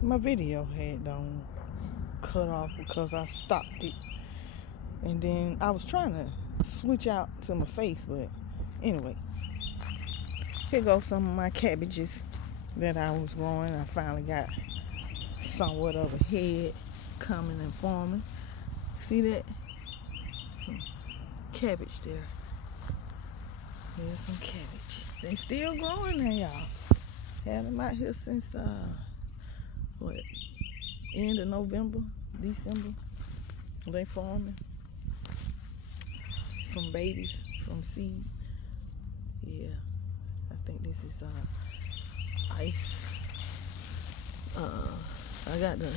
My video had done cut off because I stopped it. And then I was trying to switch out to my face, but anyway, here goes some of my cabbages that I was growing. I finally got somewhat of a head coming and forming. See that? Some cabbage there. There's some cabbage. They still growing there, y'all. Had them out here since what? End of November, December. They forming from babies, from seed. Yeah, I think this is ice. I got the,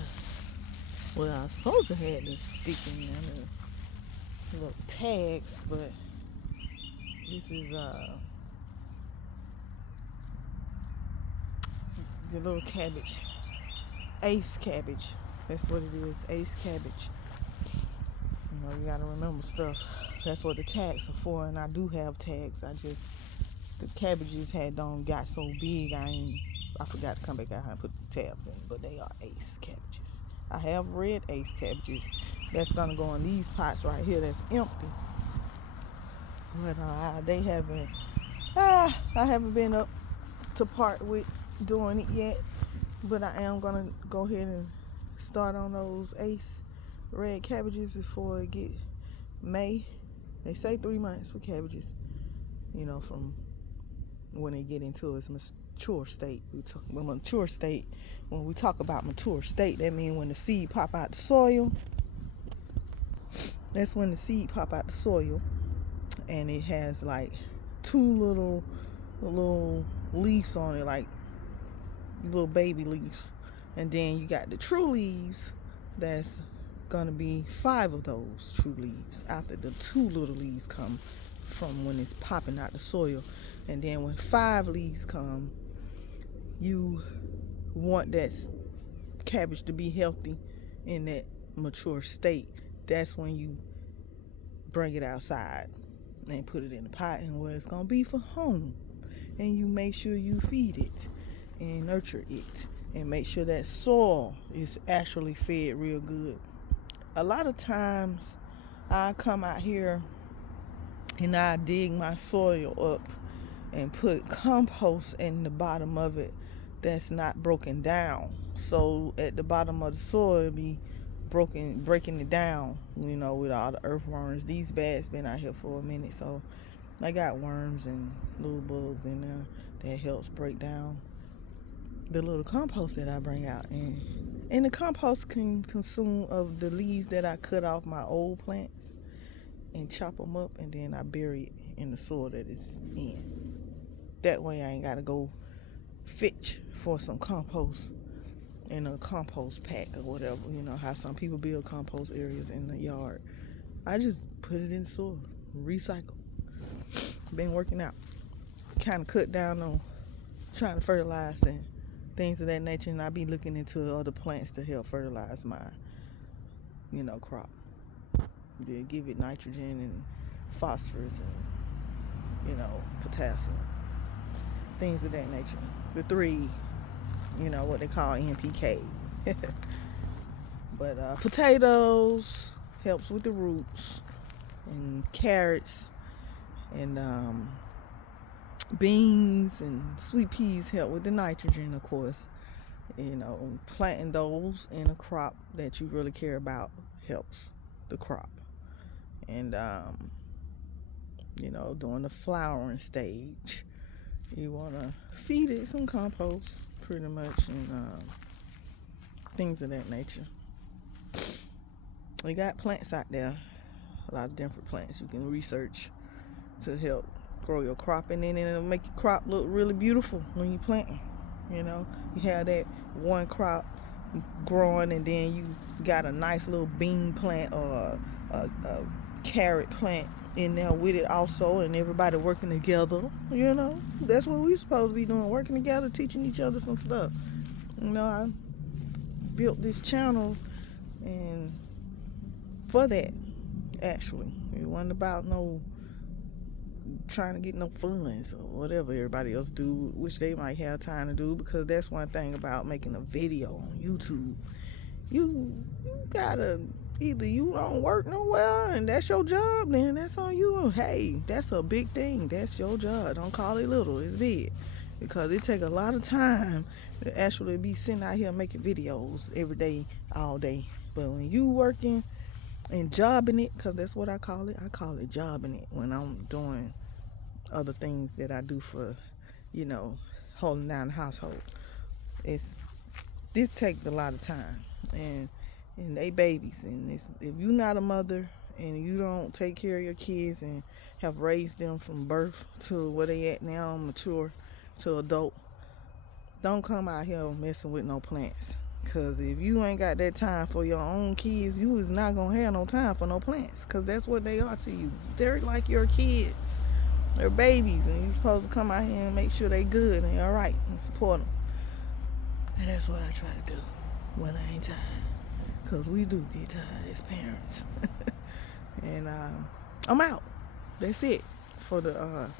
well, I was supposed to have the sticking and the little tags, but this is the little cabbage, ace cabbage. That's what it is, ace cabbage. You know, you gotta remember stuff. That's what the tags are for, and I do have tags. The cabbages got so big, I forgot to come back out and put the tabs in, but they are ace cabbages. I have red ace cabbages that's gonna go in these pots right here that's empty. But I haven't been up to part with doing it yet. But I am gonna go ahead and start on those ace red cabbages before it get May. They say 3 months for cabbages, you know, from when they get into its mature state. When we talk about mature state, that means when the seed pop out the soil. That's when the seed pop out the soil, and it has like two little leaves on it, like little baby leaves. And then you got the true leaves. That's gonna be 5 of those true leaves after the 2 little leaves come from when it's popping out the soil. And then when 5 leaves come, you want that cabbage to be healthy in that mature state. That's when you bring it outside and put it in the pot and where it's gonna be for home. And you make sure you feed it and nurture it and make sure that soil is actually fed real good. A lot of times I come out here and I dig my soil up and put compost in the bottom of it that's not broken down. So at the bottom of the soil be breaking it down, you know, with all the earthworms. These bats been out here for a minute, so I got worms and little bugs in there that helps break down the little compost that I bring out. And the compost can consume of the leaves that I cut off my old plants and chop them up, and then I bury it in the soil that it's in. That way I ain't got to go fetch for some compost in a compost pack or whatever. You know how some people build compost areas in the yard. I just put it in the soil, recycle. Been working out. Kind of cut down on trying to fertilize and things of that nature, and I be looking into other plants to help fertilize my, crop. They give it nitrogen and phosphorus and, potassium, things of that nature. The 3, what they call NPK. But potatoes helps with the roots, and carrots and beans and sweet peas help with the nitrogen, of course. Planting those in a crop that you really care about helps the crop. And during the flowering stage, you want to feed it some compost pretty much, and things of that nature. We got plants out there, a lot of different plants you can research to help grow your crop, and then it'll make your crop look really beautiful when you plant it. You have that one crop growing, and then you got a nice little bean plant or a carrot plant in there with it also, and everybody working together. That's what we supposed to be doing, working together, teaching each other some stuff. I built this channel and for that, actually. It wasn't about no trying to get no funds or whatever everybody else do, which they might have time to do, because that's one thing about making a video on YouTube. You gotta, either you don't work nowhere and that's your job, then that's on you. Hey, that's a big thing. That's your job. Don't call it little. It's big. Because it take a lot of time to actually be sitting out here making videos every day, all day. But when you working and jobbing it, because that's what I call it jobbing it when I'm doing other things that I do for, holding down the household. This takes a lot of time, and they babies, and if you're not a mother and you don't take care of your kids and have raised them from birth to where they at now, mature to adult, don't come out here messing with no plants. Because if you ain't got that time for your own kids, you is not going to have no time for no plants. Because that's what they are to you. They're like your kids. They're babies. And you're supposed to come out here and make sure they good and all right and support them. And that's what I try to do when I ain't tired. Because we do get tired as parents. And I'm out. That's it for the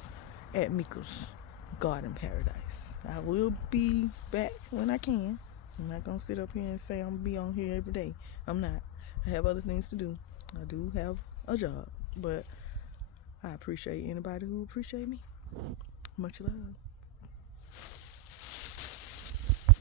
at Mika's Garden Paradise. I will be back when I can. I'm not going to sit up here and say I'm going to be on here every day. I'm not. I have other things to do. I do have a job. But I appreciate anybody who appreciate me. Much love.